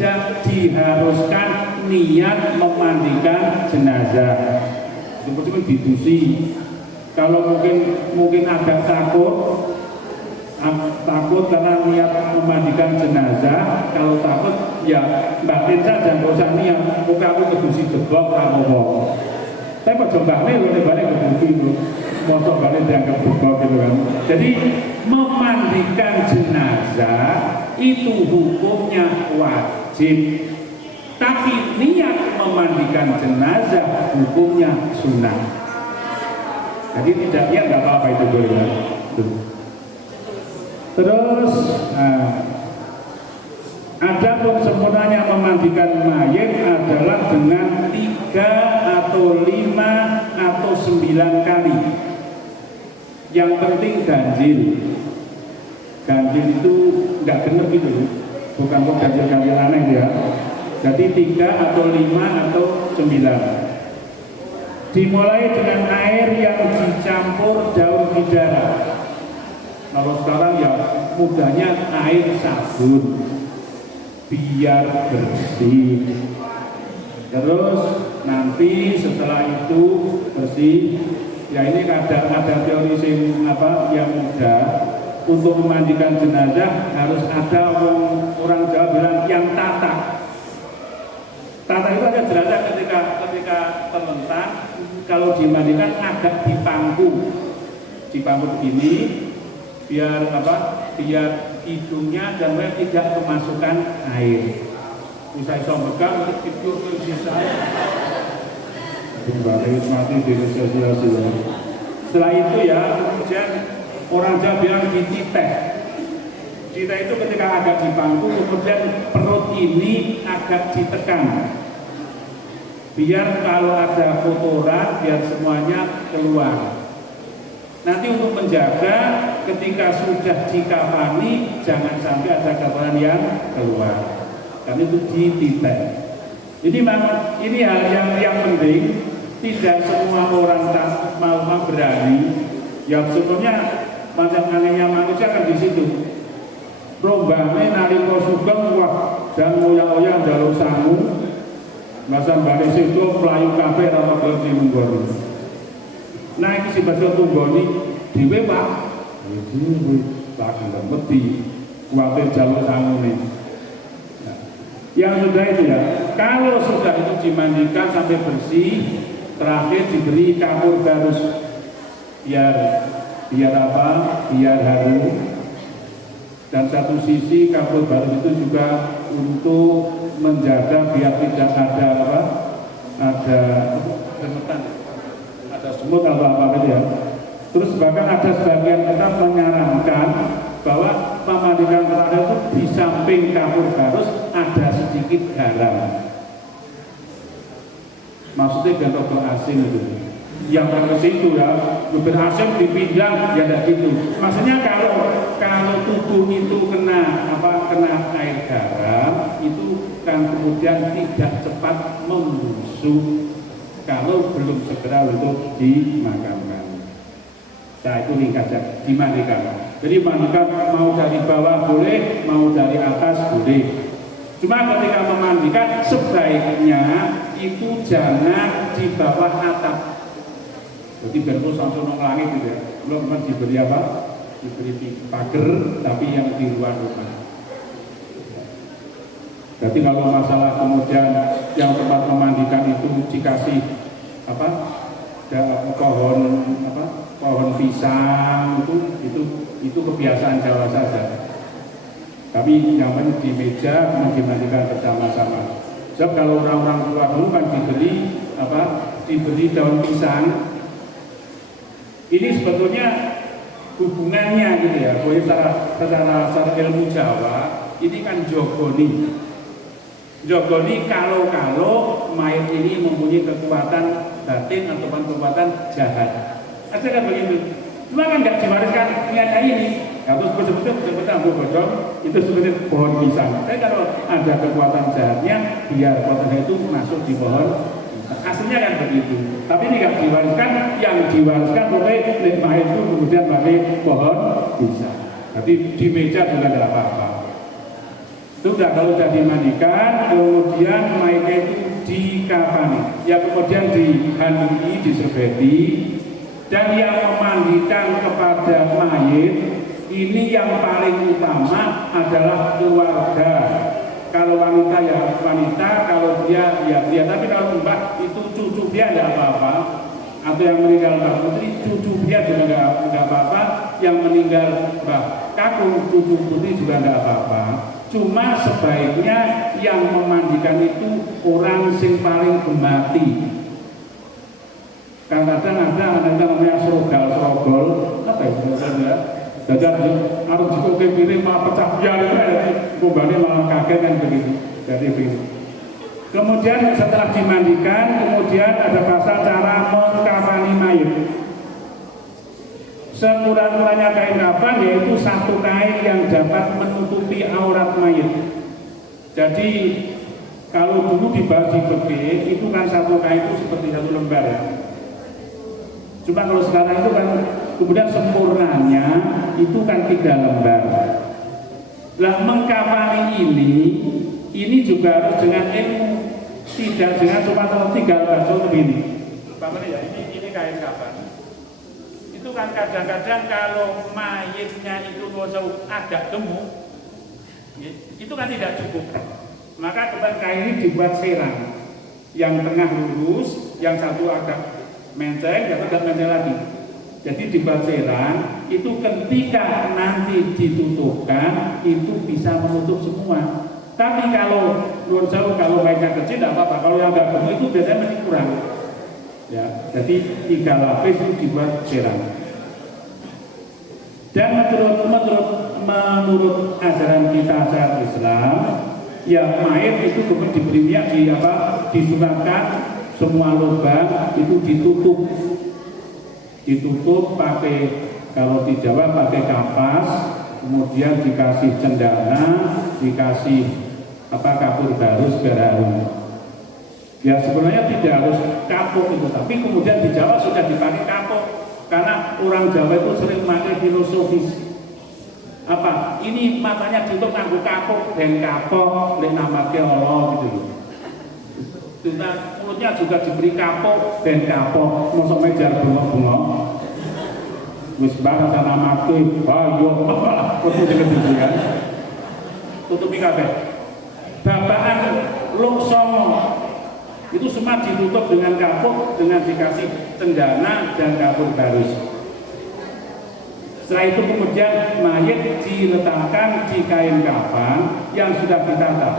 tidak diharuskan niat memandikan jenazah. Seperti didusi. Kalau mungkin agak takut karena niat memandikan jenazah. Kalau takut ya batin saja, nggak usah niat. Mungkin aku kedusi jebok tak ngomong. Tapi coba nih lu balik kedusi itu, mosok balik dianggap jebok gitu kan. Jadi memandikan jenazah itu hukumnya wajib. Tapi niat memandikan jenazah hukumnya sunnah. Jadi tidak niat nggak apa-apa itu boleh. Terus, adapun sempurnanya memandikan mayit adalah dengan 3 atau 5 atau 9 kali. Yang penting ganjil. Ganjil itu nggak genep gitu, bukan kok ganjil-ganjil aneh ya. Jadi 3 atau 5 atau 9. Dimulai dengan air yang dicampur daun bidara. Kalau sekarang ya mudahnya air sabun biar bersih. Terus nanti setelah itu bersih, ya ini ada teori yang mudah. Untuk memandikan jenazah harus ada orang Jawa bilang yang tata. Tata itu ada jenazah ketika terlentang, kalau dimandikan agak dipangku begini, biar hidungnya dan mulai tidak kemasukan air. Bisa iso megang untuk tidur sisa. Mati disosiasi. Setelah itu ya kemudian orang Jawa bilang dititeh. Kita itu ketika agak dipangku, kemudian perut ini agak ditekan. Biar kalau ada kotoran, biar semuanya keluar. Nanti untuk menjaga ketika sudah dikafani, jangan sampai ada kotoran yang keluar. Karena itu dititeh. Jadi ini hal yang penting. Tidak semua orang mau berani. Ya sebetulnya macam anehnya manusia kan di situ. Rombane nalika sugeng wah jan ngoyak-oyak njaluk sangu. Masa balik situ mlayu kabeh ora gelem sinunggon. Nah iki si badhe tunggoni dhewe Pak. Iki tak gelem mesti kuwate njaluk sangune. Nah, yang sudah itu ya, kalau sudah itu dimandikan sampai bersih, terakhir diberi kapur garus biar apa? Biar harum. Dan satu sisi kapur garus itu juga untuk menjaga biar tidak ada apa? Ada semutan, ada semut atau apa gitu ya. Terus bahkan ada sebagian tetap menyarankan bahwa pemandikan terakhir itu di samping kapur garus ada sedikit garam. Maksudnya bentuk berasin itu. Yang ke situ ya, berasin dipindah ya tidak gitu. Maksudnya kalau tubuh itu kena air garam itu kan kemudian tidak cepat membusuk kalau belum segera untuk dimakamkan. Nah itu ringkasnya dimandikan. Jadi mandikan mau dari bawah boleh, mau dari atas boleh. Cuma ketika memandikan sebaiknya itu jangan di bawah atap. Jadi berpus langsung nong langit gitu ya. Belum pernah diberi apa? Diberi pagar, tapi yang di luar rumah. Jadi kalau masalah kemudian yang tempat memandikan itu dikasih apa? Pohon pisang itu kebiasaan Jawa saja. Tapi yang penting di meja dimandikan bersama-sama. Sebab kalau orang-orang tua dulu kan diberi daun pisang. Ini sebetulnya hubungannya gitu ya. Boleh secara ilmu Jawa ini kan jogoni. Jogoni kalau mayat ini mempunyai kekuatan batin atau kekuatan jahat. Ada kan begitu. Cuma kan nggak diwariskan niatnya ini. Kalau sebetulnya ambil bodong itu sebetulnya pohon pisang. Tapi kalau ada kekuatan jahatnya, biar kekuatan itu masuk di pohon. Aslinya kan begitu. Tapi ini nggak diwariskan. Yang diwariskan oleh nikmah itu kemudian pakai pohon pisang. Tapi di meja juga tidak apa-apa. Sudah, kalau sudah dimandikan, kemudian mayatnya itu dikafani, ya kemudian dihandui, disebeti, dan yang memandikan kepada mayit ini yang paling utama adalah keluarga. Kalau wanita ya wanita, kalau dia ya dia, tapi kalau mbak itu cucu dia tidak apa-apa, atau yang meninggal mbak putri cucu dia juga nggak apa-apa, yang meninggal mbak kakung cucu putri juga nggak apa-apa. Cuma sebaiknya yang memandikan itu orang sing paling gemati. Kadang-kadang ada namanya serogol, apa itu ya? Jadi harus dikoke piring malah pecah biar kembali malah kaget kan begitu. Jadi begitu. Kemudian setelah dimandikan, kemudian ada pasal cara mengkafani mayit. Sekurang-kurangnya kain kafan yaitu satu kain yang dapat menutupi aurat mayit. Jadi kalau dulu dibahas di fikih itu kan satu kain itu seperti satu lembar ya. Cuma kalau sekarang itu kan kemudian sempurnanya itu kan 3 lembar. Lah mengkafani ini juga harus dengan ilmu, tidak dengan cuma 3 lembar begini. Bagaimana ya ini kain kafan. Itu kan kadang-kadang kalau mayitnya itu agak gemuk, itu kan tidak cukup. Maka kebun kain ini dibuat serang, yang tengah lurus, yang satu agak menteng, yang agak menteng lagi. Jadi dibuat serang, itu ketika nanti ditutupkan, itu bisa menutup semua. Tapi kalau luar jauh, kalau mayitnya kecil tidak apa-apa. Kalau yang agak gemuk itu biasanya masih kurang. Ya, jadi 3 lapis itu dibuat serang. Dan menurut ajaran kita ajaran Islam, ya mayit itu kemudian diberi minyak disunatkan semua lubang itu ditutup pakai, kalau di Jawa pakai kapas, kemudian dikasih cendana, dikasih kapur barus biar harum. Ya sebenarnya tidak harus kapuk itu, tapi kemudian di Jawa sudah dipakai kapuk karena orang Jawa itu sering pakai filosofis. Apa? Ini matanya ditutup nganggo kapuk dan kapok oleh nama Allah gitu. Kita mulutnya juga diberi kapuk dan kapok, mosok meja bunga-bunga. Wis barang nama aku, ayo, kudu gitu kan. Tutupi kabeh. Babakan Loksongo itu semua ditutup dengan kapuk, dengan dikasih cendana dan kapur barus. Setelah itu kemudian mayit diletakkan di kain kafan yang sudah ditata.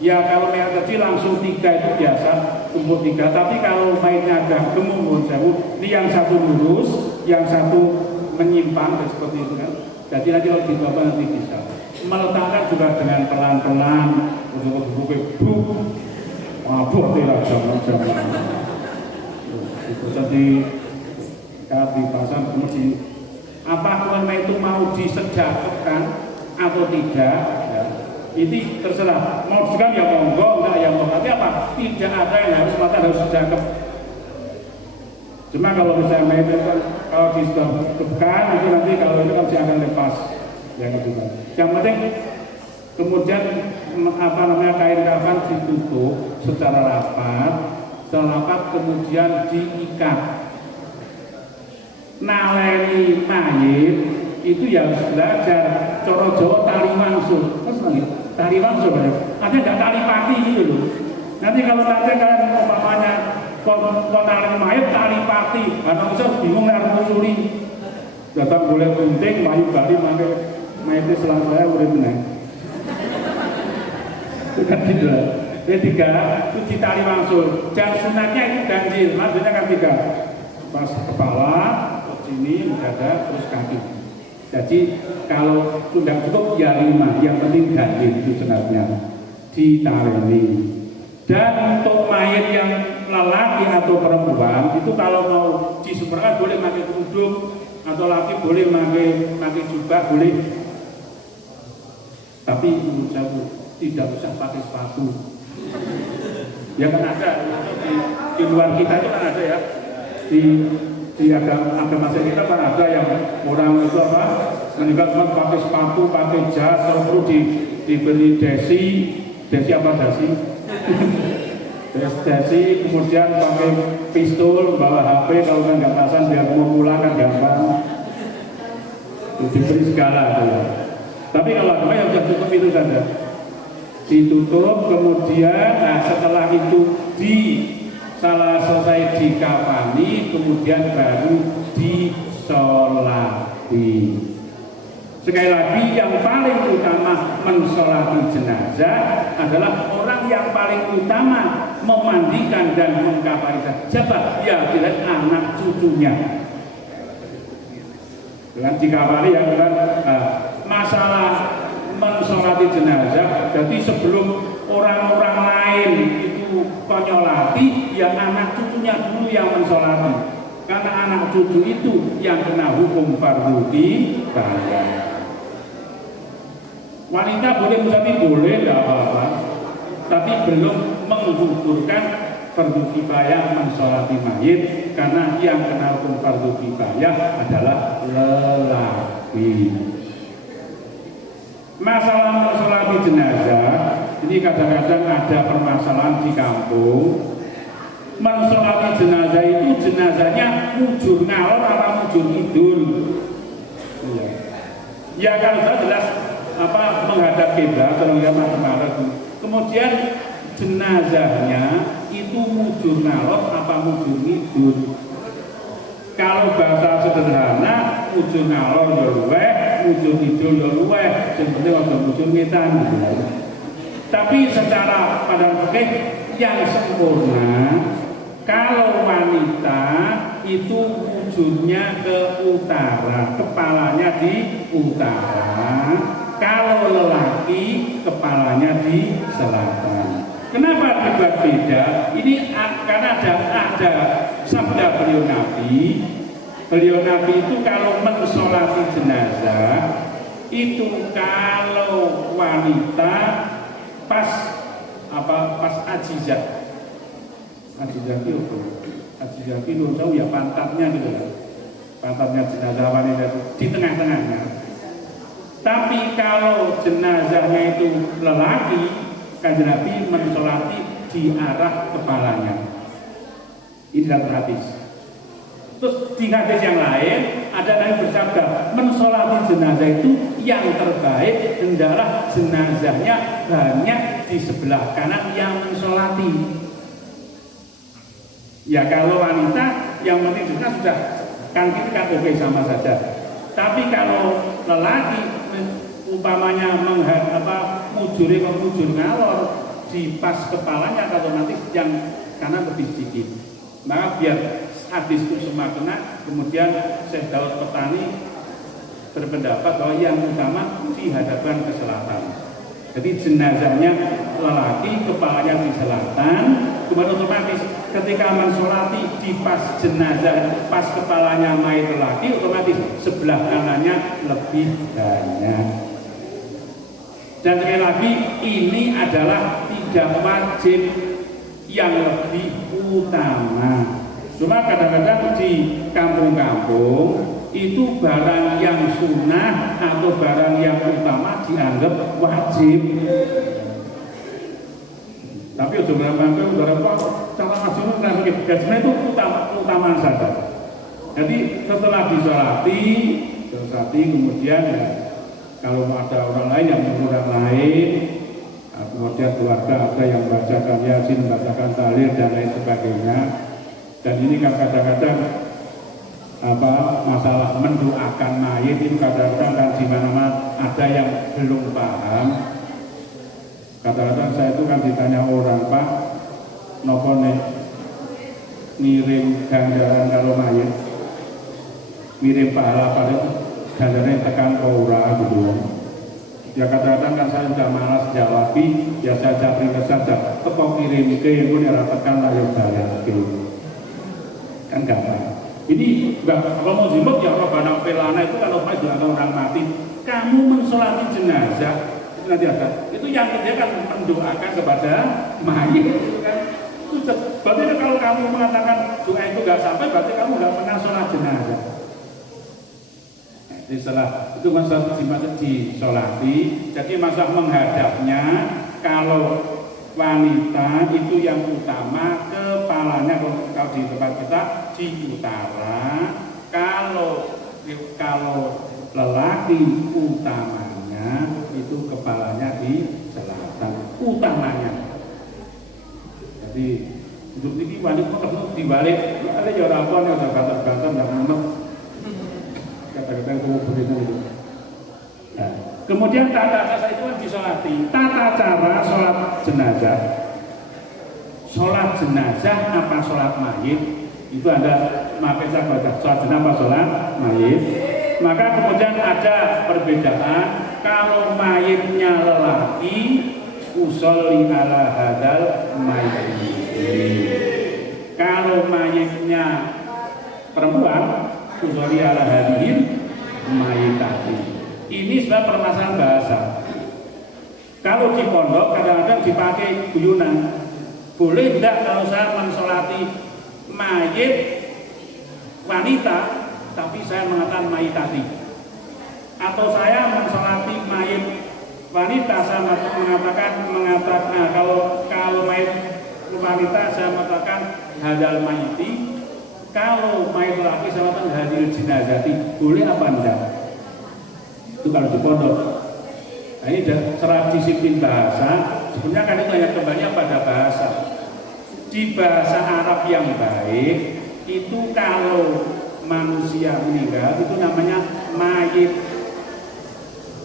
Ya kalau mayat kecil langsung 3 itu biasa, kumpul 3. Tapi kalau mayitnya agak gemuk, ini yang satu lurus, yang satu menyimpang seperti itu kan. Jadi nanti kalau ditata nanti bisa. Meletakkan juga dengan pelan-pelan, untuk mabuk tidak jam-jam. Itu jadi di pasar kemudian apakah itu mau disejakkan atau tidak ya, ini terserah, mau disejakkan ya monggo, enggak ya monggo, tapi apa, tidak ada yang harus sejakkan. Cuma kalau misalnya itu kan kalau disejakkan itu nanti kalau itu kan akan lepas yang kedua. Yang penting kemudian kain kafan ditutup secara rapat kemudian diikat. Naleni mayit itu ya harus belajar coro Jawa tali wangsul. Tali wangsul ada nggak tali pati gitu loh. Nanti kalau nanti kalian umpamanya naleni mayit tali pati, karena bisa bingung harus mencuri. Datang boleh gunting, mayu bali pakai mayitnya selang saya udah benar. Bukan gitu. Ketiga itu ditali wangsul. Dan sunatnya itu ganjil, maksudnya kan 3. Pas kepala, sini, dada, terus kaki. Jadi kalau sudah cukup ya 5, yang penting ganjil itu sunatnya. Ditaleni. Dan untuk mayit yang lelaki atau perempuan itu kalau mau disempurnakan boleh pakai kerudung atau laki boleh pakai jubah boleh. Tapi menurut saya tidak usah pakai sepatu. Ya kan ada di luar kita itu kan ada ya di di agama kita kan ada yang orang itu apa meninggal cuma pakai sepatu, pakai jas, terus perlu diberi desi apa dasi? Desi, kemudian pakai pistol, bawa HP, kalau kan nggak pasan biar mau pulang kan gampang. Diberi segala itu. Tapi kalau agama yang sudah tutup itu saja, ditutup, kemudian setelah itu salah selesai dikafani, kemudian baru disolati. Sekali lagi, yang paling utama mensolati jenazah adalah orang yang paling utama memandikan dan mengkafani. Siapa? Ya, jelas anak cucunya. Dengan dikafani ya kan, masalah mensolati jenazah. Jadi sebelum orang-orang lain menyolati, ya anak cucunya dulu yang mensolati, karena anak cucu itu yang kena hukum fardhu kifayah. Wanita boleh mensolati, boleh, tidak apa-apa, tapi belum menggugurkan fardhu kifayah mensolati mayit, karena yang kena hukum fardhu kifayah adalah lelaki. Masalah mensolati jenazah ini kadang-kadang ada permasalahan di kampung. Mensolati jenazah itu jenazahnya mujur ngalor atau mujur tidur. Ya kalau sudah jelas apa menghadap kiblat atau macam-macam. Kemudian jenazahnya itu mujur ngalor apa mujur tidur. Kalau bahasa sederhana mujur ngalor ya luweh, mujur tidur ya luweh, sing penting aja mujur ngetan. Tapi secara pada fikih yang sempurna, kalau wanita itu wujudnya ke utara, kepalanya di utara. Kalau lelaki kepalanya di selatan. Kenapa dibuat beda? Ini karena ada sabda beliau Nabi. Beliau Nabi itu kalau mensolati jenazah itu kalau wanita pas ajizah itu tahu ya pantatnya gitu kan, pantatnya jenazah wanita itu di tengah-tengahnya. Tapi kalau jenazahnya itu lelaki, Kanjeng Nabi mensolati di arah kepalanya. Ini dalam hadis. Terus di hadis yang lain ada Nabi bersabda, mensolati jenazah itu yang terbaik hendaklah jenazahnya banyak di sebelah kanan yang mensolati. Ya kalau wanita yang penting sudah kan kita kan oke sama saja. Tapi kalau lelaki umpamanya mujur ngalor di pas kepalanya atau nanti yang kanan lebih sedikit. Maka biar hadis itu semua kena, kemudian Syekh Daud Petani berpendapat bahwa yang utama dihadapkan ke selatan. Jadi jenazahnya lelaki, kepalanya di selatan, kemudian otomatis ketika mensolati di pas jenazah, pas kepalanya mayit lelaki, otomatis sebelah kanannya lebih banyak. Dan sekali lagi ini adalah tidak wajib, yang lebih utama. Cuma kadang-kadang di kampung-kampung itu barang yang sunnah atau barang yang utama dianggap wajib. Tapi udah berapa cara wajib itu utama saja. Jadi setelah disolati kemudian ya, kalau ada orang lain yang orang lain, kemudian keluarga ada yang bacakan Yasin, bacakan tahlil dan lain sebagainya. Dan ini kan kadang-kadang masalah mendoakan mayit itu kadang-kadang kan di mana-mana ada yang belum paham. Kadang-kadang saya itu kan ditanya orang, Pak, nopo nih ngirim ganjaran kalau mayit, ngirim pahala pada ganjaran tekan ora gitu. Ya kadang-kadang kan saya sudah malas jawab, ya saya japri saja, tepok kirim ke pun ya tekan lah yang bayar kan gampang. Ini kalau mau zimbab ya Rabbana Velana itu kalau pas dilakukan orang mati, kamu mensolati jenazah itu nanti ada. Itu yang dia kan mendoakan kepada mayit itu kan. Itu sujud. Berarti kalau kamu mengatakan doa itu nggak sampai, berarti kamu nggak pernah sholat jenazah. Jadi setelah itu masalah disolati. Jadi masalah menghadapnya, kalau wanita itu yang utama kepalanya kalau di tempat kita di utara, kalau lelaki utamanya itu kepalanya di selatan utamanya. Jadi untuk ini wanita kalau dibalik ada jarapan yang gatal-gatal yang menurut kata-kata yang begitu. Nah, kemudian tata cara itu kan disolati. Tata cara sholat jenazah. Sholat jenazah apa sholat mayit? Itu ada makanya baca sholat jenazah apa sholat mayit. Maka kemudian ada perbedaan. Kalau mayitnya lelaki, usolli ala hadal mayit. Kalau mayitnya perempuan, usolli ala hadil mayitati. Ini sebenarnya permasalahan bahasa. Kalau di pondok kadang-kadang dipakai guyonan. Boleh tidak kalau saya mensolati mayit wanita, tapi saya mengatakan mayitati. Atau saya mensolati mayit wanita, saya mengatakan kalau mayit wanita saya mengatakan hadal mayiti. Kalau mayit laki saya mengatakan hadil jenazati. Boleh apa enggak? Itu kalau di pondok. Nah, ini secara disiplin bahasa, sebenarnya kan itu hanya kembalinya pada bahasa. Di bahasa Arab yang baik, itu kalau manusia meninggal, itu namanya mayit.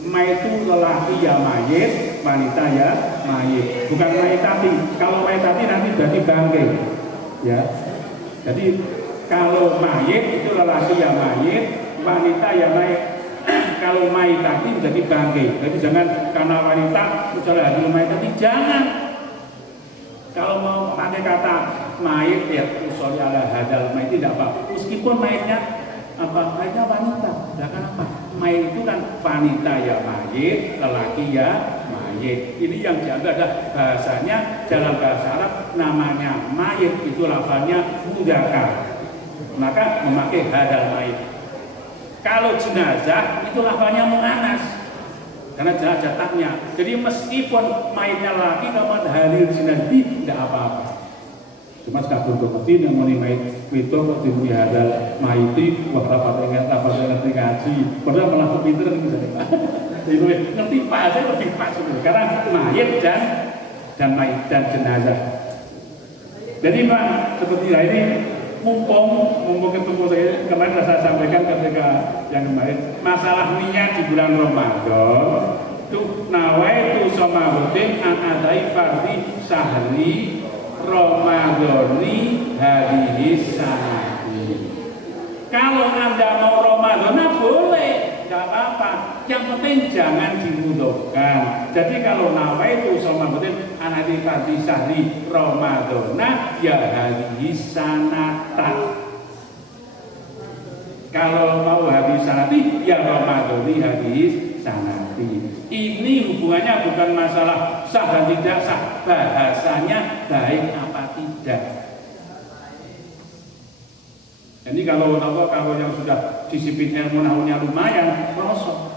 Mayit itu lelaki ya mayit, wanita ya mayit. Bukan mayitati. Kalau mayitati nanti jadi bangkai. Ya. Jadi kalau mayit itu lelaki ya mayit, wanita ya mayit. Kalau mayitati menjadi bangkai. Jadi jangan karena wanita misalnya hadil mayitati, jangan. Kalau mau pakai kata mayit ya usolli ala hadal mayit tidak apa. Meskipun mayitnya apa? Mayitnya wanita. Tidak kan apa? Mayit itu kan wanita ya mayit, lelaki ya mayit. Ini yang dianggap ada bahasanya dalam bahasa Arab namanya mayit itu lafaznya mudzakkar. Maka memakai hadal mayit. Kalau jenazah itu lafaznya muannas. Karena jenazah taknya. Jadi meskipun mayitnya laki, kalau hadil jenazah tidak apa-apa. Cuma sekadung ngerti namanya mayit itu kok dimuni hadal mayiti wah rapat ngerti ngaji. Padahal malah kepinter bisa itu ngerti Pak, saya lebih pas sebenarnya. Karena mayit dan mayit dan jenazah. Jadi Pak seperti ini mumpung ketemu saya kemarin saya sampaikan ketika yang kemarin masalah niat di bulan Ramadan itu nawaitu samahuddin an adai fardhi sahri Ramadhani hadhihi sanati. Kalau Anda mau Ramadan boleh, enggak apa-apa. Yang penting jangan dimudahkan. Jadi kalau nawaitu samahuddin an adai fardhi sahri Ramadhana ya hadhihi sanata. Kalau mau hadis sanati ya Ramadhani hadis sanati. Ini hubungannya bukan masalah sah dan tidak sah, bahasanya baik apa tidak. Jadi kalau yang sudah disiplin ilmu nahunya lumayan, prosok.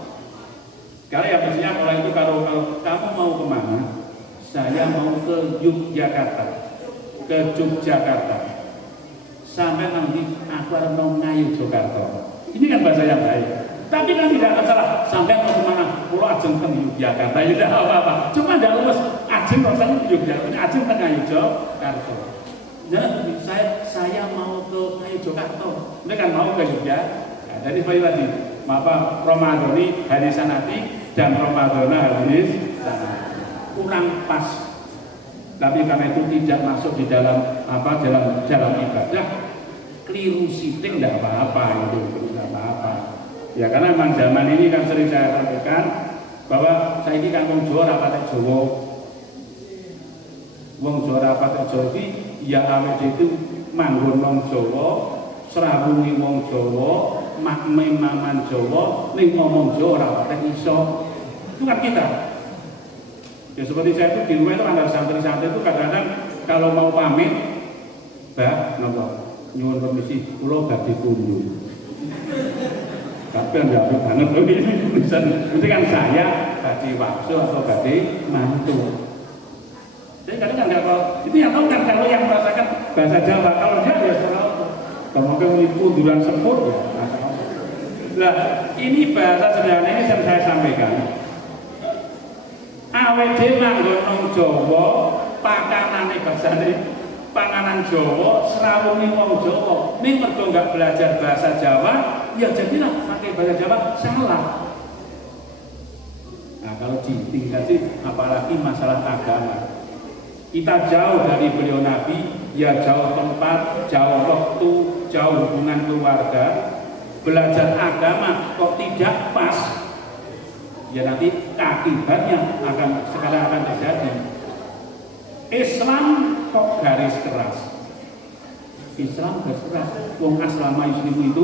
Karena yang pastinya kalau kamu mau kemana, saya mau ke Yogyakarta, sampai nanti aku harus ngayu Jakarta. Ini kan bahasa yang baik. Tapi kan tidak ada salah. Sampai mau kemana? Pulau ajeng teng Yogyakarta. Ya tidak apa-apa. Cuma tidak luas. Ajeng teng Yogyakarta. Ajeng teng ngayu Jakarta. Jadi saya mau ke ngayu Jakarta. Ini kan mau ke Yogyakarta. Nah, jadi seperti tadi. Ramadhani hadis sanati dan Ramadhana hadis sanati. Kurang pas. Tapi karena itu tidak masuk di dalam dalam ibadah, keliru siting tidak apa-apa itu, tidak apa-apa. Ya karena memang zaman ini kan sering saya sampaikan bahwa saya ini kan wong Jawa rapat Jawa, wong Jawa rapat Jawa ya awet itu manggon wong Jawa, serabungi wong Jawa, makme maman Jawa, ning ngomong Jawa rapat iso. Itu kan kita. Ya seperti saya itu di rumah itu antara santri-santri itu kadang-kadang kalau mau pamit, Mbak, napa? Nyuwun permisi, kula badhe kunjung. Tapi enggak banget ini tulisan. Itu kan saya badhe waksu atau badhe mantu. Jadi kadang kalau itu yang tahu kan kalau yang merasakan bahasa Jawa, kalau dia ya selalu kalau menipu duran semut ya masalah. Nah ini bahasa sederhana ini yang saya sampaikan. Awet dhewe manggon Jawa, pakanane basane panganan Jawa, serawungi wong Jawa. Ning mergo enggak belajar bahasa Jawa, ya jadilah pakai bahasa Jawa salah. Nah kalau ditingkati apalagi masalah agama, kita jauh dari beliau Nabi, ya jauh tempat, jauh waktu, jauh hubungan keluarga, belajar agama kok tidak pas, ya nanti akibatnya sekarang akan terjadi. Islam kok garis keras, Islam garis keras, wong aslama muslimu itu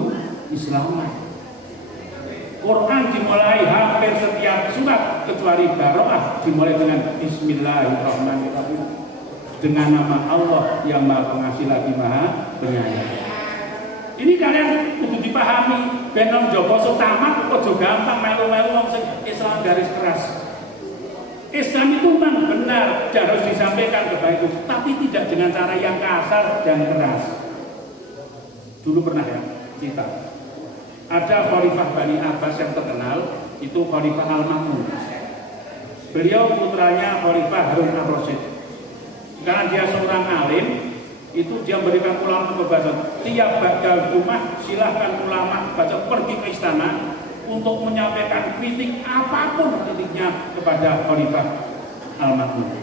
Islam. Quran dimulai hampir setiap surat kecuali Baroah dimulai dengan Bismillahirrahmanirrahim, dengan nama Allah yang Maha Pengasih lagi Maha Penyayang. Ini kalian kudu dipahami, ben nang Joko tamat aja gampang melu-melu wong sing Islam garis keras. Islam itu memang benar dan harus disampaikan kebaikan, tapi tidak dengan cara yang kasar dan keras. Dulu pernah ya kita ada Khalifah Bani Abbas yang terkenal, itu Khalifah Al-Ma'mun. Beliau putranya Khalifah Harun Ar-Rasyid. Karena dia seorang alim, itu dia memberikan ulama kebebasan. Tiap badal rumah silahkan ulama baca pergi ke istana untuk menyampaikan kritik apapun kritiknya kepada Khalifah Al-Ma'mun.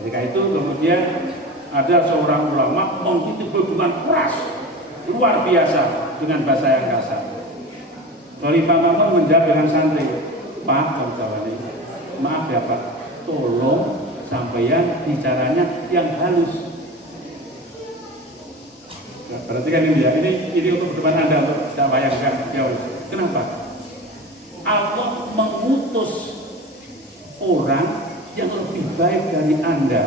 Ketika itu kemudian ada seorang ulama mengkritik dengan keras, luar biasa, dengan bahasa yang kasar. Khalifah Al-Ma'mun menjawab dengan santai, Pak, maaf ya Pak, tolong sampaian bicaranya yang halus. Nah, berarti kan ini ya, ini untuk depan Anda untuk saya bayangkan. Ya, kenapa? Allah mengutus orang yang lebih baik dari Anda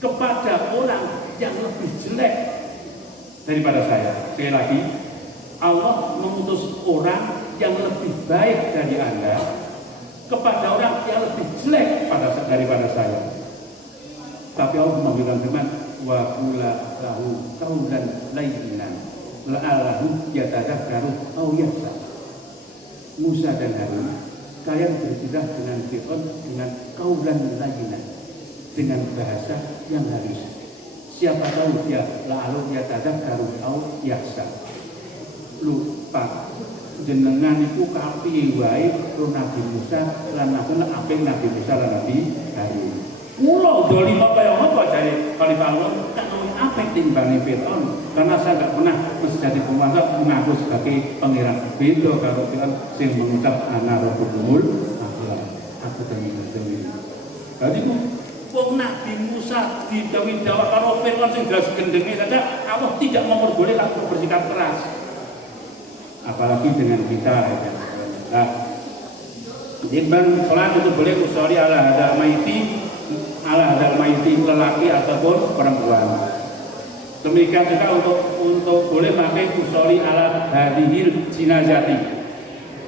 kepada orang yang lebih jelek daripada saya. Sekali lagi, Allah mengutus orang yang lebih baik dari Anda kepada orang yang lebih jelek daripada saya. Tapi Allah memberikan firman, wa qula lahu qaulan layyinan la'allahu yatadzakkaru aw yakhsha. Musa dan Harun, kalian berbicara dengan Fir'aun dengan qaulan layyinan, dengan bahasa yang halus. Siapa tahu dia la'allahu yatadzakkaru aw yakhsha. Lupa jenengan iku kapiye wae karo Nabi Musa lan Nabi Musa lan Nabi Harun. Mula dolima kaya apa jare Khalifah Allah kan apik timbang Fir'aun, karena saya tidak pernah menjadi penguasa mengaku sebagai pangeran. Beda karo Fir'aun sing mengucap ana rabbukumul a'la. Aku temen-temen. Jadi wong Nabi Musa didhawuhi karo Fir'aun sing gas gendenge saja Allah tidak memperbolehkan untuk bersikap keras. Apalagi dengan kita ya. Nah, timbang sholat itu boleh usolli ala hadal maiti lelaki ataupun perempuan. Demikian juga untuk boleh pakai usolli ala hadhil jinazati,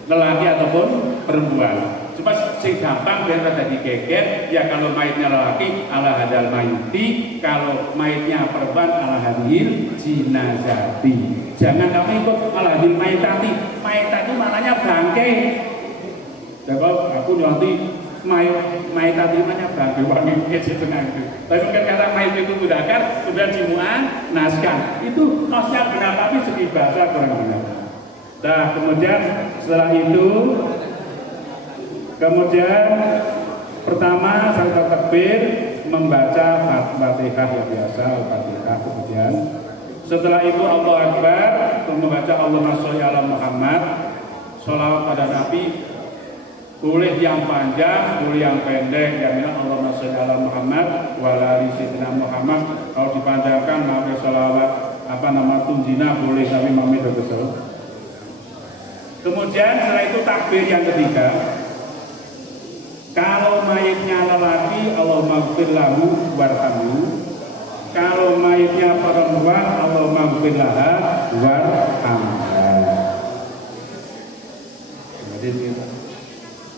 lelaki ataupun perempuan. Cuma sing gampang biar ada digeger ya, kalau maitnya lelaki ala hadal maiti, kalau maitnya perempuan ala hadhil jinazati. Jangan kamu ikut ala hadhil maitati. Maitati itu maknanya bangkai. Jadi aku nanti maitati namanya bangkai wangi kecil tengah itu. Tapi kan kata mait itu mudakar, sudah jimuan naskah. Itu nosnya benar tapi segi bahasa kurang benar. Nah kemudian setelah itu pertama saya takbir membaca Fatihah yang biasa, Fatihah. Kemudian setelah itu Allah Akbar, membaca Allahumma sholli ala Muhammad, sholawat pada Nabi, boleh yang panjang, boleh yang pendek. Yang bilang Allahumma sholli ala Muhammad wa ala ali sayyidina Muhammad. Kalau dipanjangkan maka sholawat tunjina boleh, tapi mami udah kesel. Kemudian setelah itu takbir yang ketiga. Kalau mayitnya lelaki, Allahumma ighfir lahu warhamhu. Kalau mayitnya perempuan, Allahumma ighfir laha warhamha.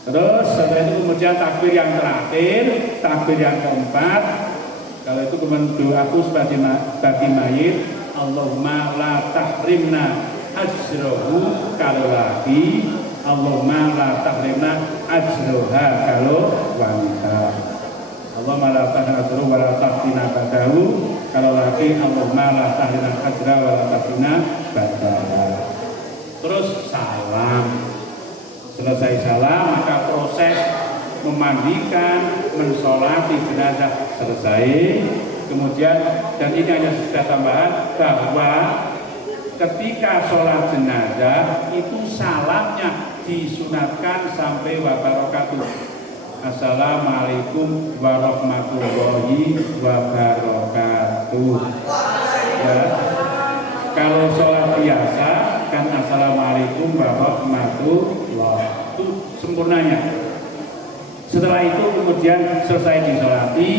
Terus setelah itu kemudian takbir yang terakhir, takbir yang keempat. Kalau itu kemudian doaku bagi mayit, Allahumma la tahrimna ajrohu kalau laki, Allahumma la tahrimna ajroha kalau wanita. Allahumma la tahrimna ajrohu wa la tahrimna badahu kalau laki, Allahumma la tahrimna ajra wa la tahrimna badaha. Terus salam. Selesai salam, maka proses memandikan, mensolati jenazah selesai. Kemudian, dan ini hanya sudah tambahan bahwa ketika sholat jenazah itu salamnya disunatkan sampai wabarakatuh. Assalamualaikum warahmatullahi wabarakatuh. Ya. Kalau sholat biasa kan assalamualaikum warahmatullahi itu sempurnanya. Setelah itu kemudian selesai disolati,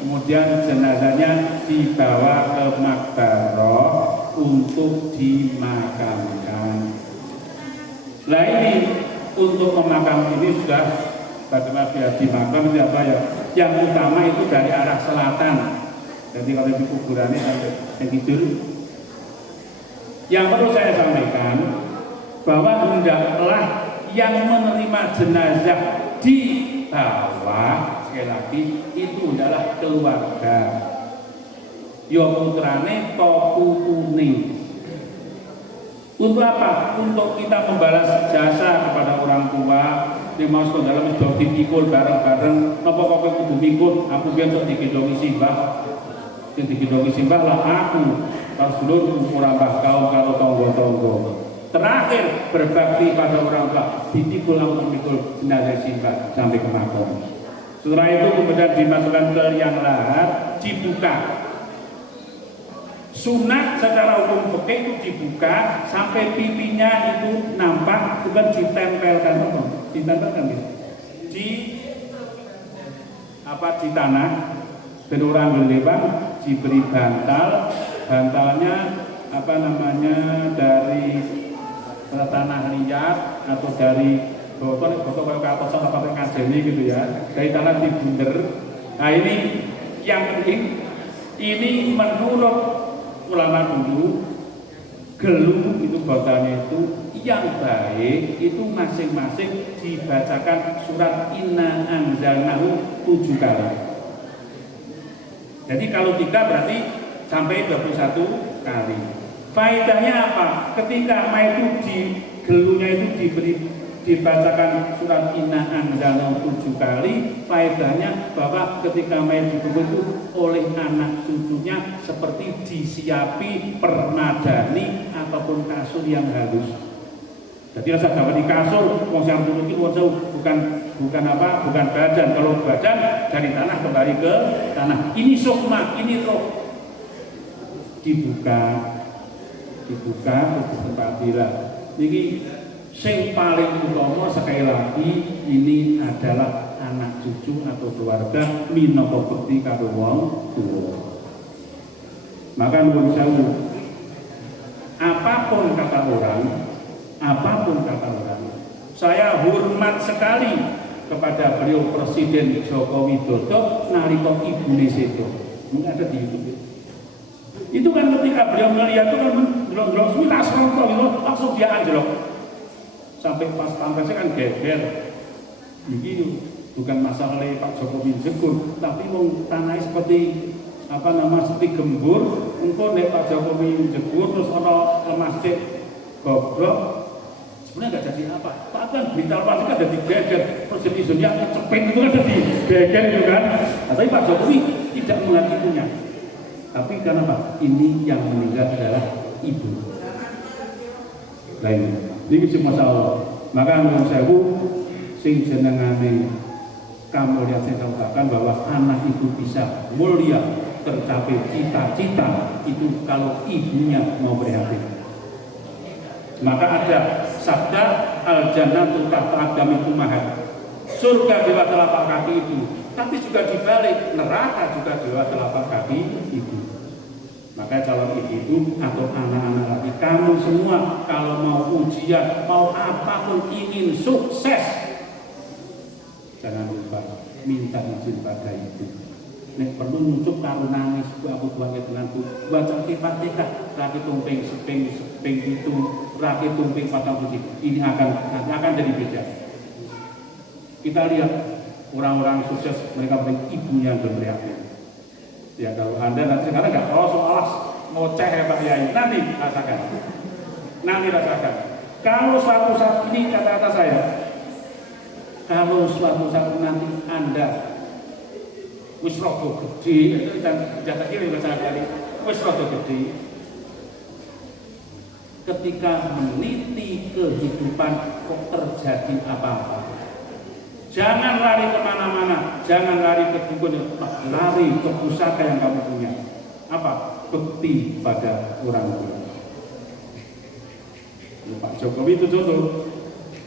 kemudian jenazahnya dibawa ke makbarah untuk dimakamkan. Nah ini untuk memakam ini sudah bagaimana biar dimakam itu apa ya? Yang utama itu dari arah selatan. Jadi kalau di kuburannya sampai tidur. Yang perlu saya sampaikan bahwa hendaklah yang menerima jenazah di bawah, sekali lagi itu adalah keluarga. Yo putrane to putune. Untuk apa? Untuk kita membalas jasa kepada orang tua. Di mau dalam itu dipikul bareng-bareng. Napa kok kudu mikul? Aku biyen sok digendongi simbah. Sing digendongi simbah lah aku. Pas dulu kurang kaum kalau tonggo-tonggo. Terakhir berbakti pada orang tua, dipikul langsung pikul jenazah simbah sampai ke makam. Setelah itu kemudian dimasukkan ke liang lahat, dibuka. Sunat secara hukum fikih itu dibuka sampai pipinya itu nampak, bukan ditempelkan, ditempelkan gitu. Di tanah, dan orang berlebang diberi bantalnya apa namanya dari tanah liat atau dari botol kalau ke atas apa pakai kajeni gitu ya, dari tanah dibunder. Nah ini yang penting, ini menurut ulama dulu gelu itu botolnya itu yang baik itu masing-masing dibacakan surat Inna Anzalnahu 7 kali. Jadi kalau 3 berarti sampai 21 kali. Faedahnya apa? Ketika mayat itu di gelunya itu dibacakan surat Inna Anzalnahu 7 kali, faedahnya bahwa ketika mayat dikubur itu oleh anak cucunya seperti disiapi permadani ataupun kasur yang halus. Jadi rasa dapat di kasur, wong yang tutupi bukan badan. Kalau badan dari tanah kembali ke tanah. Ini sukma, ini roh. Dibuka ke tempat bila. Ini sing paling utama sekali lagi ini adalah anak cucu atau keluarga minangka bekti karo wong tuwa. Maka nuwun sewu, apapun kata orang, saya hormat sekali kepada beliau Presiden Joko Widodo nalika ibune sedo. Mungkin ada di YouTube. Itu kan ketika beliau melihat itu kan delok-delok suwi langsung dia anjlok. Sampai pas pampasnya kan geger. Iki bukan masalah Pak Jokowi jegur, tapi wong tanahnya seperti seperti gembur. Engko nek Pak Jokowi jegur terus ana masjid goblok. Sebenarnya nggak jadi apa, bahkan berita pasti kan ada digeger, presiden dunia cepet itu kan ada digeger itu kan. Tapi Pak Jokowi tidak mengertinya. Tapi karena Pak, ini yang meninggal adalah ibu. Lain, ini cuma masalah. Maka menurut saya sing jenengane kamu lihat saya katakan bahwa anak itu bisa mulia tercapai cita-cita itu kalau ibunya mau prihatin. Maka ada sabda al-jannatu tahta aqdamil ummahat. surga di bawah telapak kaki itu, tapi juga dibalik, neraka juga di bawah telapak kaki itu. Maka calon ibu atau anak-anak lagi, kamu semua kalau mau ujian, mau apapun ingin sukses, jangan lupa minta izin pada ibu. Nek perlu nutup karo nangis aku buangke denganku baca Fatihah lagi tumping seping itu lagi tumping patang putih. Ini akan jadi beda. Kita lihat orang-orang sukses, mereka punya ibunya yang berteriak. Ya kalau Anda nanti sekarang nggak tahu soal ngoceh ya Pak Yai, nanti rasakan. Kalau suatu saat ini kata-kata saya, kalau suatu saat nanti Anda wis rada gede, jatah kiri bahasa kali, wis rada gede. Ketika meniti kehidupan kok terjadi apa-apa, jangan lari kemana-mana, jangan lari ke dukun, lari ke pusaka yang kamu punya. Apa? Bekti pada orang tua. Pak Jokowi itu contoh,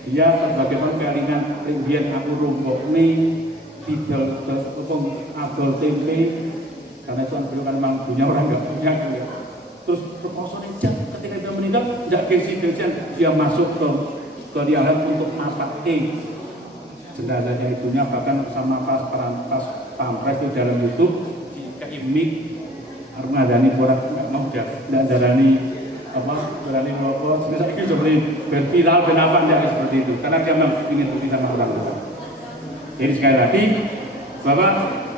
dia bagaimana kelingan ringgian aku rumput nih tidak abdol tempe karena itu beliau kan memang punya orang nggak punya gitu. Terus kosongnya ketika dia meninggal tidak gengsi-gengsian dia masuk ke liaran untuk masak jenazahnya ibunya, bahkan sama pas pampres di dalam YouTube ke imik harus ngadani orang nggak mau tidak jalani berani ngobrol sebenarnya itu seperti berviral kenapa tidak seperti itu karena dia memang ingin bukti sama orang tua. Jadi sekali lagi, Bapak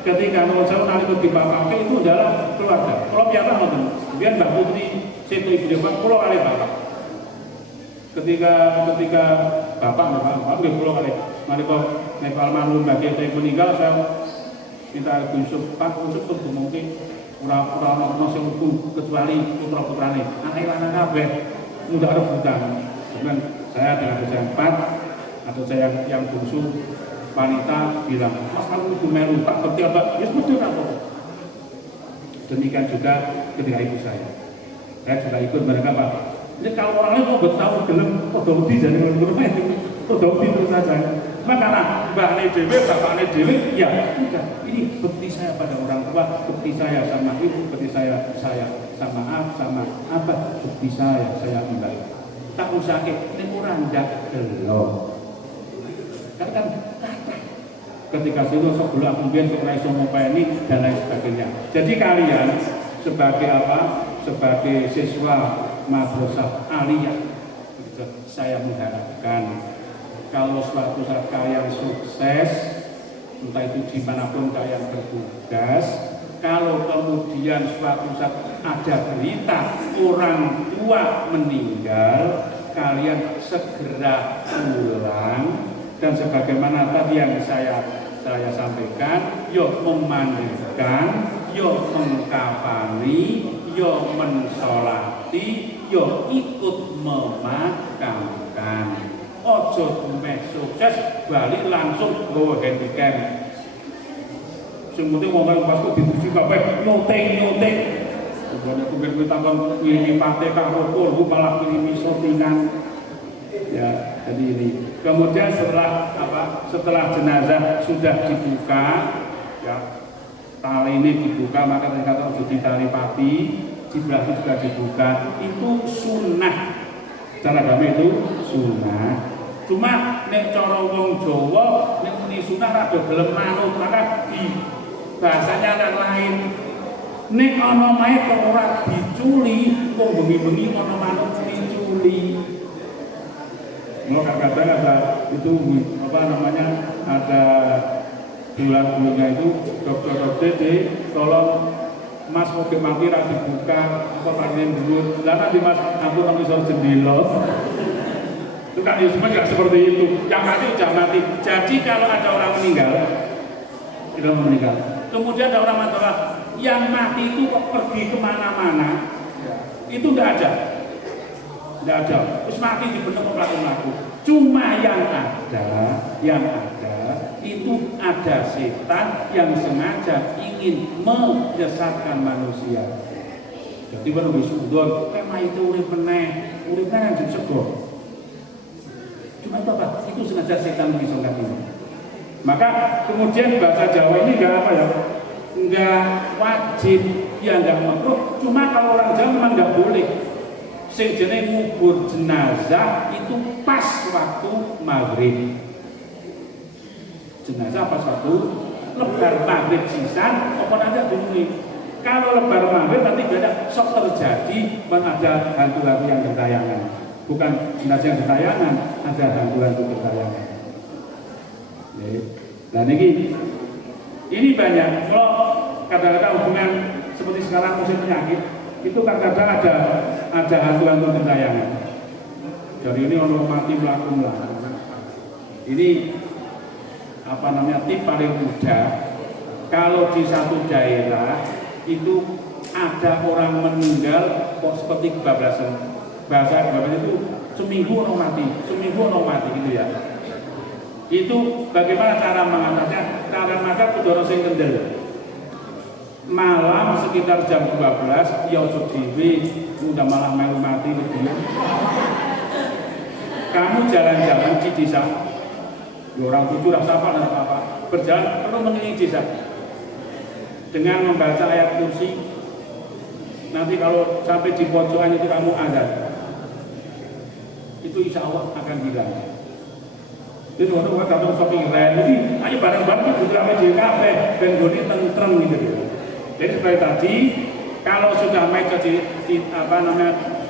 ketika menurut saya nanti di Bapak itu adalah keluarga. Kalau biasa nonton, kemudian Mbak Putri situ ibu dia pulau kali Bapak. Ketika Bapak pulau kali, mari kok Nepal almarhum bagi yang meninggal saya minta Yusuf Pak Yusuf tuh mungkin orang masih utuh kecuali putra putrane. Anak lanang kabeh mudah rebutan. Kemudian saya dengan usia 4 atau saya yang bungsu wanita bilang, Mas kamu itu meru, Pak betul Pak, ya betul apa? Demikian juga ketika ibu saya juga ikut mereka Pak. Ini kalau orang lain mau bertahu gelem, kodoti jadi rumah itu, kodoti terus saja. Makanya Mbak Dewi, Bapak Dewi, ya sudah. Ini bukti saya pada orang tua, bukti saya sama ibu, bukti saya sama apa, bukti saya kembali. Tak usah ini orang tidak gelom. Kan ketika situ sebelum kemudian setelah semua ini dan lain sebagainya. Jadi kalian sebagai apa? Sebagai siswa madrasah aliyah, saya mengharapkan kalau suatu saat kalian sukses, entah itu dimanapun kalian bertugas, kalau kemudian suatu saat ada berita orang tua meninggal, kalian segera pulang. Dan sebagaimana tadi yang saya sampaikan, yuk memandikan, yuk mengkafani, yuk mensolati, yuk ikut memakamkan. Ojo meh sukses balik langsung go handicap. Semuanya ngomong pasku dituju kabeh nyuting. Kemudian aku tambah ini Fatihah rukun, malah ini misotingan. Ya, jadi ini. Kemudian setelah jenazah sudah dibuka, ya, tali ini dibuka, maka ternyata sudah tali pati, di belakang juga dibuka. Itu sunnah. Cara kami itu sunnah. Cuma nek cara wong Jawa nek muni sunah rada gelem manut, maka di bahasanya lain. Nek ana mayit kok ora diculi, kok bengi-bengi ana manut diculi. Kadang-kadang ada itu ada bulan-bulannya itu dokter tolong Mas mobil mati rada dibuka apa panen dulu. Lah nanti Mas aku nang isor jendela. Itu kan Yusuf juga seperti itu. Yang mati sudah mati. Jadi kalau ada orang meninggal, kemudian ada orang mati, yang mati itu kok pergi kemana-mana, itu tidak ada. Terus mati dibentuk pelaku-pelaku. Cuma yang ada itu ada setan yang sengaja ingin menyesatkan manusia. Jadi baru disudon, tema itu urip yang sego. Cuma itu apa? Itu sengaja setan mengisongkan ini. Maka kemudian bahasa Jawa ini enggak apa ya, enggak wajib, ya enggak makruh. Cuma kalau orang Jawa memang enggak boleh. Sing jenenge ngubur jenazah itu pas waktu maghrib. Jenazah pas waktu lebar maghrib sisan, apa nanti bunyi. Kalau lebar maghrib nanti beda, sok terjadi ada hantu-hantu yang gentayangan. Bukan jenazah yang gentayangan, ada hantu-hantu gentayangan. Nah ini banyak. Kalau kadang-kadang hubungan seperti sekarang musim penyakit, itu kadang-kadang ada hantu-hantu gentayangan. Jadi ini orang mati melakukan. Ini apa namanya, tip paling mudah. Kalau di satu daerah itu ada orang meninggal kok seperti kebablasan, bahasa kebablasan itu seminggu orang mati gitu ya. Itu bagaimana cara mengatasinya? Cara masak kudu sing kendel. Malam sekitar jam 12 ya ojo dhewe udah malah melu mati lebih. Kamu jalan-jalan di desa, orang tujuh rasa apa berjalan perlu mengelilingi desa dengan membaca ayat kursi. Nanti kalau sampai di pojokan itu kamu azan, itu insya Allah akan hilang. Itu waktu kata shopping lain, jadi ayo bareng-bareng itu ramai di kafe, benggoni tentrem gitu. Jadi seperti tadi, kalau sudah mic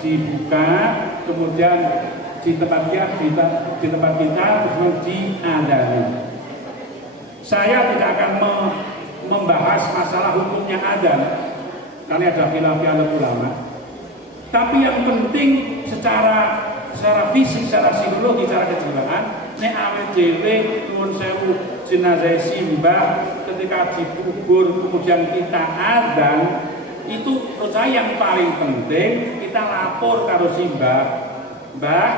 dibuka, kemudian di tempat kita terus diadani. Saya tidak akan membahas masalah hukumnya adzan, karena ada khilaf ulama. Tapi yang penting secara fisik, secara psikologi, secara kejiwaan, nek awet dhewe nuwun sewu jenazah simbah ketika dikubur kemudian kita adzan, itu menurut saya yang paling penting kita lapor karo simbah, Mbah,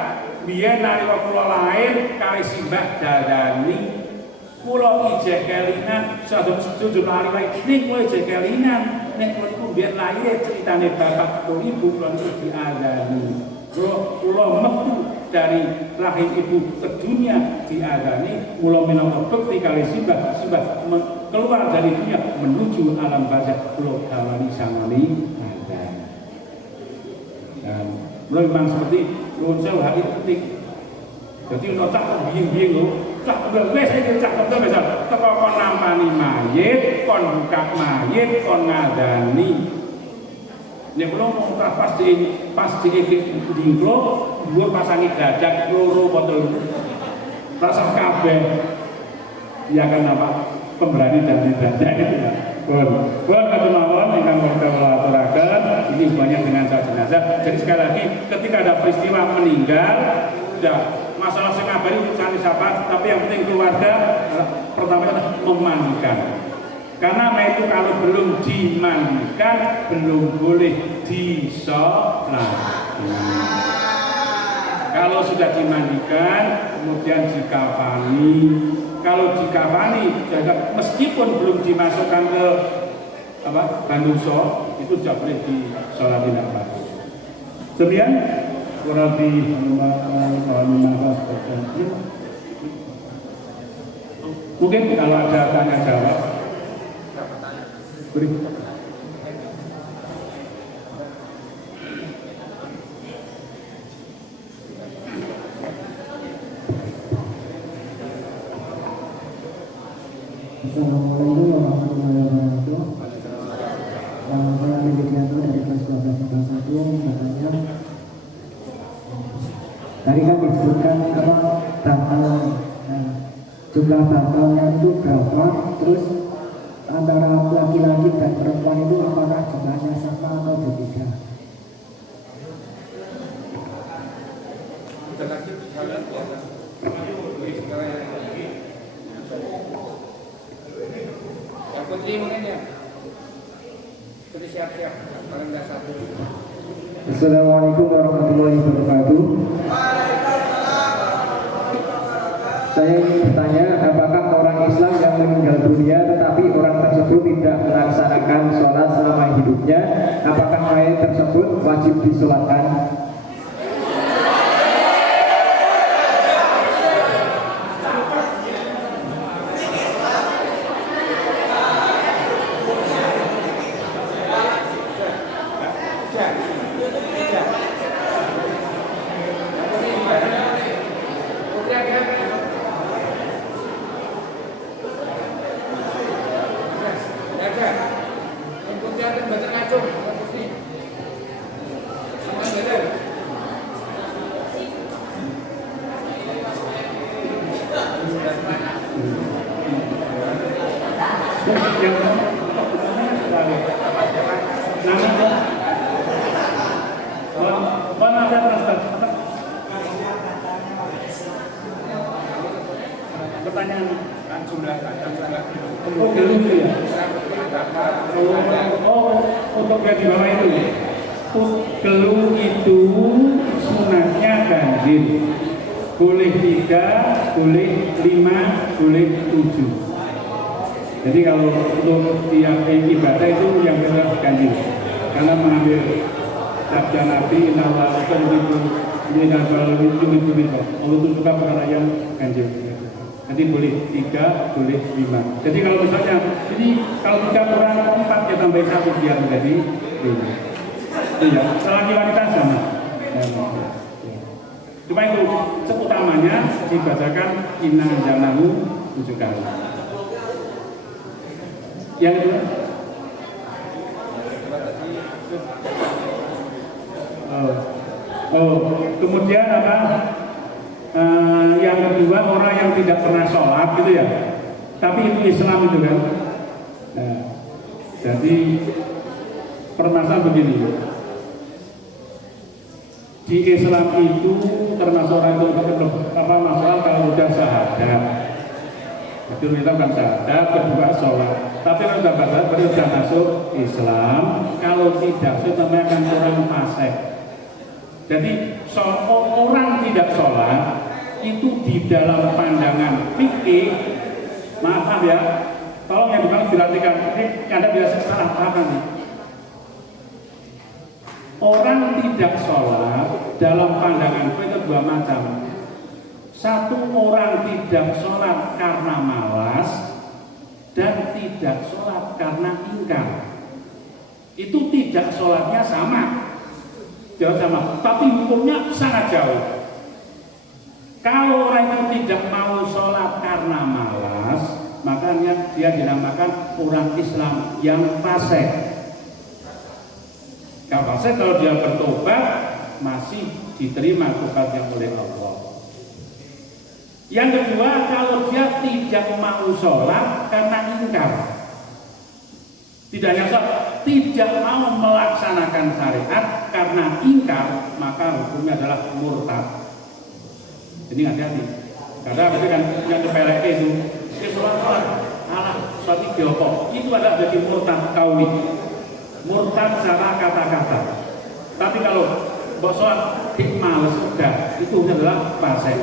biyen nalika kula lahir kali simbah dadani kula ijek kelingan sadurunge setuju lahir ning kula ijek kelingan nek kula niku biyen lahir ceritane bapak kula ibu kula niku diadzani. Kula metu dari rahim ibu ke dunia diadzani, kula minangka bekti kali simbah keluar dari dunia menuju alam barzakh kula gawani sangani adzan. Dan memang seperti nuwun sewu hati penting. Jadi ono cak biyen-biyen lho, cak wis iki cak ketok wis teko kon nampani mayit, kon buka mayit, kon ngadani. Nek kula mau pas di dingklo, dhuwur pasangi gajah loro botol. Rasa kabeh. Ya kan apa? Pemberani dan tidak itu ya. Buat mawon ingkang kula aturaken, ini banyak dengan jenazah. Jadi sekali lagi ketika ada peristiwa meninggal, sudah masalah sing ngabari cari siapa, tapi yang penting keluarga pertama memandikan. Karena itu kalau belum dimandikan belum boleh disolati. Kalau sudah dimandikan kemudian dikafani. Kalau dikafani, meskipun belum dimasukkan ke banduso, itu tidak boleh disolatin apa. Demikian kurang lebih mungkin kalau ada tanya jawab. Beri. Assalamualaikum warahmatullahi wabarakatuh. Saya Widianto dari kelas 12 kelas 1 katanya. Tadi kan disebutkan jumlah bantalnya itu berapa, terus antara laki-laki dan perempuan itu apakah jumlahnya sama atau berbeda? Putri mungkin ya. Putri siap-siap. Assalamualaikum warahmatullahi wabarakatuh. Saya ingin bertanya, apakah orang Islam yang meninggal dunia tetapi orang tersebut tidak melaksanakan sholat selama hidupnya, apakah mayat tersebut wajib disolatkan? Yang nama mana ada transfer? Pertanyaan jumlah. oh dulu ya. Oh untuk yang di bawah itu. Geluh itu sunatnya ganjil. Boleh 3, boleh 5, boleh 7. Jadi kalau untuk tiap ibadah itu yang benar ganjil. Karena mengambil sabda Nabi Allah itu suka perkara yang ganjil. Jadi boleh 3, boleh 5. Jadi kalau misalnya ini kalau 3 kurang 4 ya tambah 1 biar menjadi 5. Iya, selagi wanita sama. Cuma itu utamanya dibacakan inna anzalnahu 7 kali. Yang kedua, kemudian apa? Yang kedua orang yang tidak pernah sholat gitu ya, tapi itu Islam itu kan. Nah, jadi permasalahan begini. Di Islam itu termasuk orang itu apa masalah kalau udah syahadat itu kita kan syahadat, kedua sholat, tapi kalau sudah syahadat berarti sudah masuk Islam. Kalau tidak itu namanya akan orang fasik. Jadi orang tidak sholat itu di dalam pandangan fikih, maaf ya, tolong yang diperhatikan, ini Anda biasa salah paham nih. Orang tidak sholat dalam pandangan itu 2 macam. Satu, orang tidak sholat karena malas dan tidak sholat karena ingkar. Itu tidak sholatnya sama, jauh sama, tapi hukumnya sangat jauh. Kalau orang yang tidak mau sholat karena malas, makanya dia dinamakan orang Islam yang fasik. Kalau dia bertobat masih diterima tobatnya oleh Allah. Yang kedua, kalau dia tidak mau sholat karena ingkar, tidak hanya sholat, tidak mau melaksanakan syariat karena ingkar, maka hukumnya adalah murtad. Ini hati-hati. Karena kan yang kepelek itu, sholat, alah, sholat itu adalah jadi murtad kauli. Murtad secara kata-kata. Tapi kalau sholat hikmah sudah itu adalah fasik.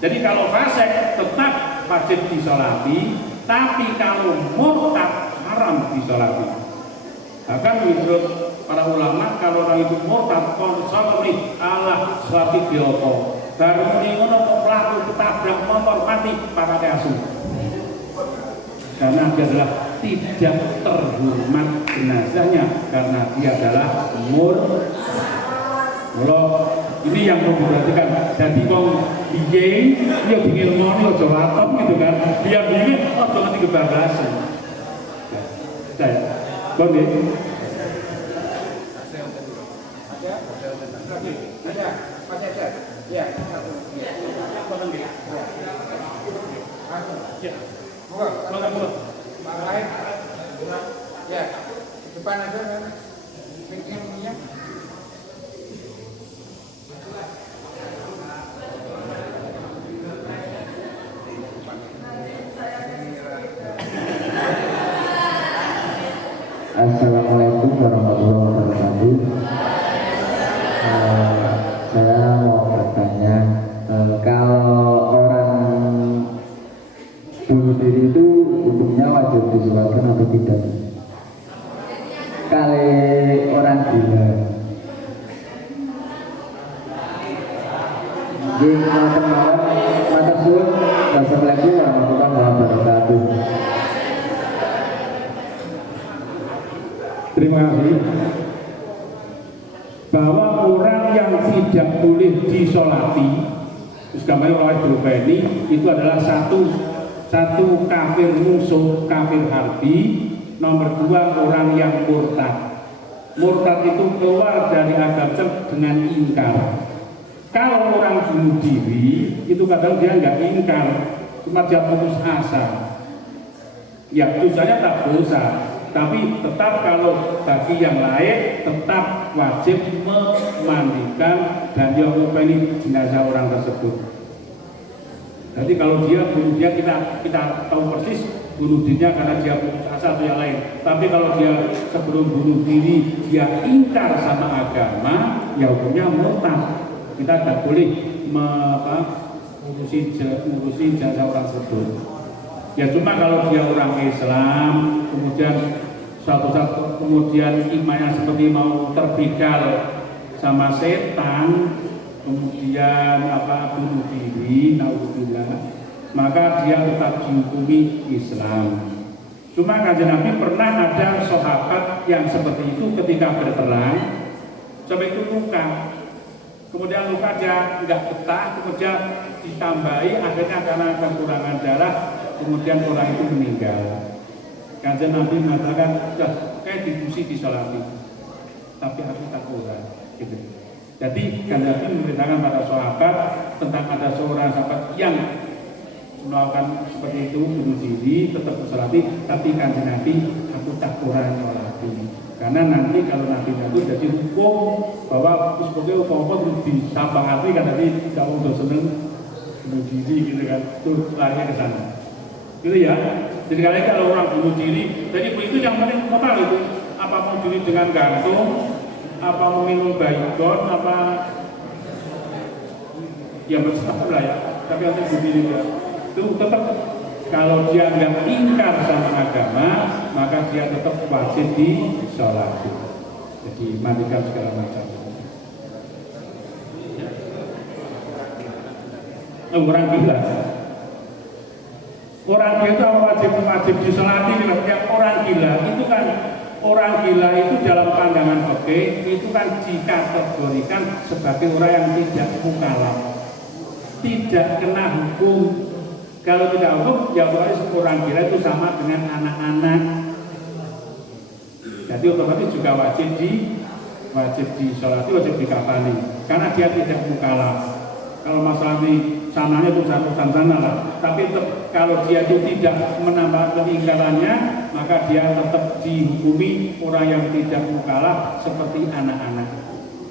Jadi kalau fasik tetap wajib disolati, tapi kalau murtad haram disolati. Bahkan menurut para ulama kalau orang itu murtad konsolni Allah suatu diopo. Baru ini ngono pelaku ketabrak motor mati pakai asu. Karena dia adalah tidak terhormat jenazahnya karena dia adalah kalau ini yang perlu diperhatikan. Jadi kalau biye dia ingin ngomong ojo waton gitu kan, dia ingin ojo nanti kebablasan. Saya boleh ada masih ada ya satu ya bukan lain ya depan aja kan mikirnya Assalamualaikum warahmatullahi wabarakatuh. Saya mau bertanya, kalau orang bunuh diri itu hukumnya wajib disolatkan atau tidak? Kalau orang gila, jika mata suun, wassalamualaikum warahmatullahi wabarakatuh. terima kasih. Bahwa orang yang tidak boleh disolati, terus kami oleh berbani itu adalah satu kafir musuh, kafir harbi. Nomor 2 orang yang murtad. Murtad itu keluar dari agama dengan ingkar. Kalau orang bunuh diri itu kadang dia nggak ingkar, cuma dia putus asa. Ya dosanya tak dosa, tapi tetap kalau bagi yang lain tetap wajib memandikan dan yang ngopeni jenazah orang tersebut. Jadi kalau dia bunuh dia kita tahu persis bunuh dirinya karena dia putus asa atau yang lain. Tapi kalau dia sebelum bunuh diri dia ingkar sama agama, ya hukumnya murtad. Kita tidak boleh ngurusi jenazah orang tersebut. Ya cuma kalau dia orang Islam, kemudian suatu saat kemudian imannya seperti mau terbegal sama setan, kemudian bunuh diri, naudzubillah, maka dia tetap dihukumi Islam. Cuma kanjeng Nabi pernah ada sahabat yang seperti itu ketika berperang, sampai itu luka. Kemudian luka dia nggak betah, kemudian ditambahi, akhirnya karena kekurangan darah, kemudian orang itu meninggal. Kanjeng Nabi mengatakan, kayak dibusi disolati, tapi aku tak kurang. Gitu. Jadi kanjeng Nabi memberitakan pada sahabat tentang ada seorang sahabat yang melakukan seperti itu, bunuh diri, tetap disolati, tapi kanjeng Nabi, aku tak kurang solati. Karena nanti kalau Nabi itu jadi hukum bahwa sebagai apa-apa terus disabang hati kan tadi kamu udah seneng bunuh diri gitu kan, tuh larinya ke sana. Gitu ya. Jadi kalau orang bunuh diri, jadi itu yang paling total itu apa mau diri dengan gantung, apa meminum baygon, apa ya bersatu lah ya. Tapi nanti bunuh diri ya. Itu tetap kalau dia nggak ingkar sama agama, maka dia tetap wajib disolati. Jadi mandikan segala macam. Orang gila. Orang gila itu wajib disolati. Orang gila itu kan orang gila itu dalam pandangan fikih itu kan dikategorikan sebagai orang yang tidak mukallaf, tidak kena hukum. Kalau tidak hukum, ya orang gila itu sama dengan anak-anak. Jadi otomatis juga wajib disolati, wajib dikafani, karena dia tidak mukallaf. Kalau masalah di sananya itu urusan sana lah. Tapi kalau dia itu tidak menambah keingkarannya, maka dia tetap dihukumi orang yang tidak mukallaf seperti anak-anak.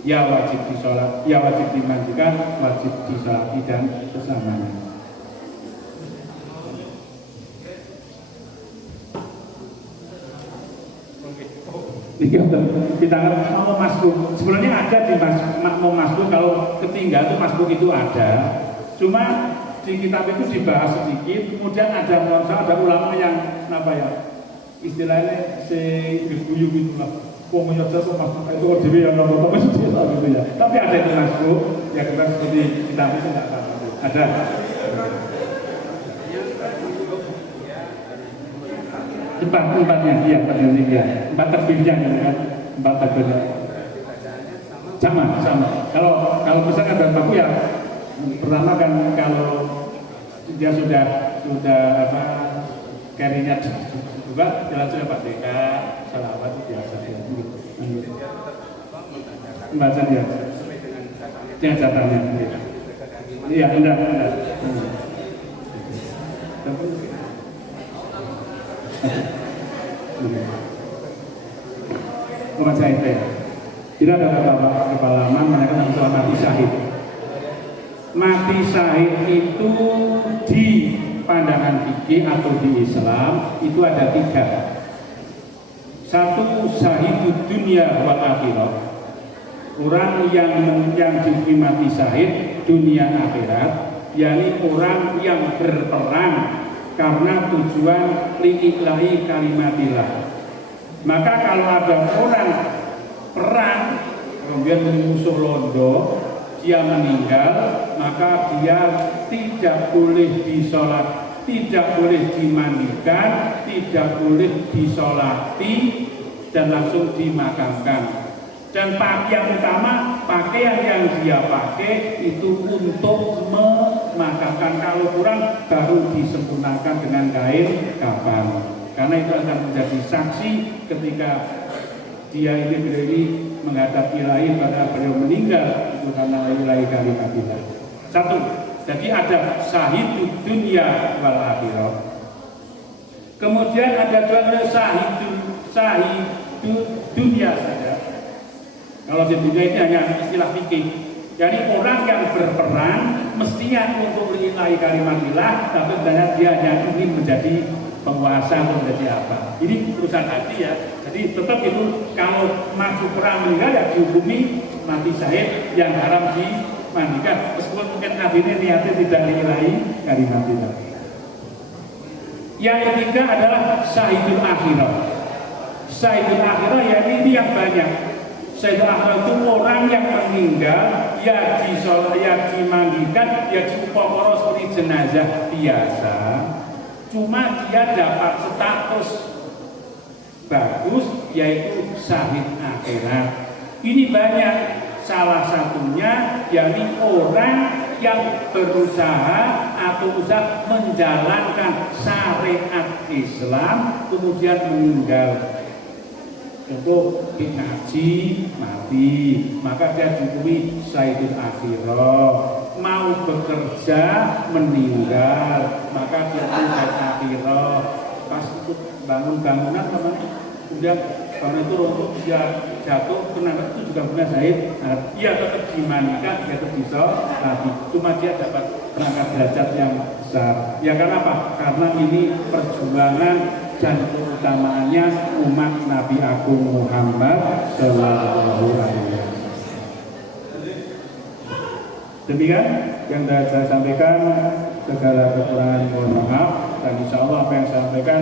Ya wajib disolat, ya wajib dimandikan, wajib disolati dan sesamanya. Kita mau masbuk. Sebenarnya ada di mau masbuk, kalau ketinggalan itu masbuk itu ada. Cuma di kitab itu dibahas sedikit. Kemudian ada ulama yang istilahnya guyub itu lah. Kok menyodor kok masbuk itu kok dewi yang ngomong itu ya. Tapi ada itu masbuk. Ya kita seperti kitab itu nggak tahu. Ada. Tempatnya, iya, tempat terpilihnya kan, tempat terpilih. Sama. Kalau misalkan ada baku ya, pertama kan kalau dia sudah carry-nya juga jalan sudah Pak DK, salawat itu biasa ya. Pembacaan ya. Yang catanya. Iya, enggak. Membaca itu tidak ada kepalaman menaikkan masalah mati syahid. Mati syahid itu di pandangan fikih atau di Islam itu ada 3. Satu, syahidud dunia wal akhirah, orang yang diberi mati syahid dunia akhirat, yakni orang yang berperang karena tujuan li'ilahi kalimatillah. Maka kalau ada orang perang kemudian musuh londo, dia meninggal, maka dia tidak boleh disolat, tidak boleh dimandikan, tidak boleh disolati, dan langsung dimakamkan. Dan yang utama, pakaian yang dia pakai itu untuk memakamkan. Kalau kurang, baru disempurnakan dengan kain kafan. Karena itu akan menjadi saksi ketika dia ini menghadap ilahi pada beliau meninggal, itu karena ilahi kalimatillah. 1. Jadi ada syahidud dunia wal akhirah. Kemudian ada juga syahidu dunia saja. Kalau di dunia ini hanya istilah fikih. Jadi orang yang berperang mestinya untuk lillahi kalimatillah, tapi sebenarnya dia hanya ingin menjadi penguasa atau menjadi apa. Ini urusan hati ya. Jadi tetap itu kalau maju perang meninggal ya dihukumi mati syahid, yang haram dimandikan. Meskipun mungkin Nabi ini niatnya tidak lillahi kalimatillah. Yang ketiga adalah syahidul akhirah. Syahidul akhirah ya ini yang banyak. Syahidul akhirah itu orang yang meninggal ya dimandikan ya diupokoro seperti jenazah biasa, cuma dia dapat status bagus yaitu syahid akhirat. Ini banyak, salah satunya yakni orang yang berusaha atau usaha menjalankan syariat Islam kemudian meninggal. Untuk ngaji mati, maka dia dihukumi syahidul akhirah. Mau bekerja meninggal, maka dia syahid akhirah. Pas itu bangun bangunan namanya, kemudian bangunan itu runtuh, dia jatuh kena itu juga punya syahid. Nah, dia tetap dimandikan, dia tetap bisa mati. Cuma dia dapat perangkat derajat yang besar. Ya karena apa? Karena ini perjuangan dan keutamaannya umat Nabi Agung Muhammad Sallallahu Alaihi Wasallam. Demikian yang saya sampaikan, segala kekurangan mohon maaf, dan insya Allah apa yang saya sampaikan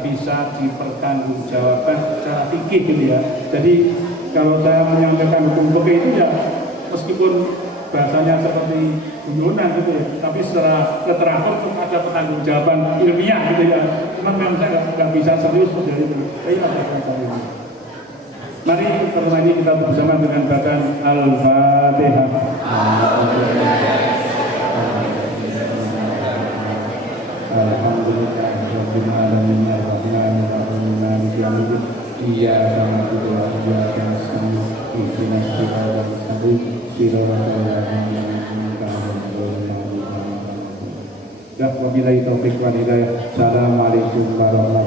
bisa dipertanggungjawabkan secara fikih gitu ya. Jadi kalau saya menyampaikan hukum fikih itu ya meskipun bahasanya seperti guyonan gitu ya, tapi secara literatur itu ada pertanggungjawaban ilmiah gitu ya. Cuma memang saya nggak bisa serius dari itu. Mari pertemuan ini kita bersama dengan bacaan Al-Fatihah. Alhamdulillah rabbil alamin arrahmanir rahim maliki yaumiddin iyyaka na'budu wa iyyaka nasta'in ihdinas siratal mustaqim siratal ladzina an'amta 'alaihim. Wabillahi taufiq wal hidayah. Assalamualaikum warahmatullahi wabarakatuh.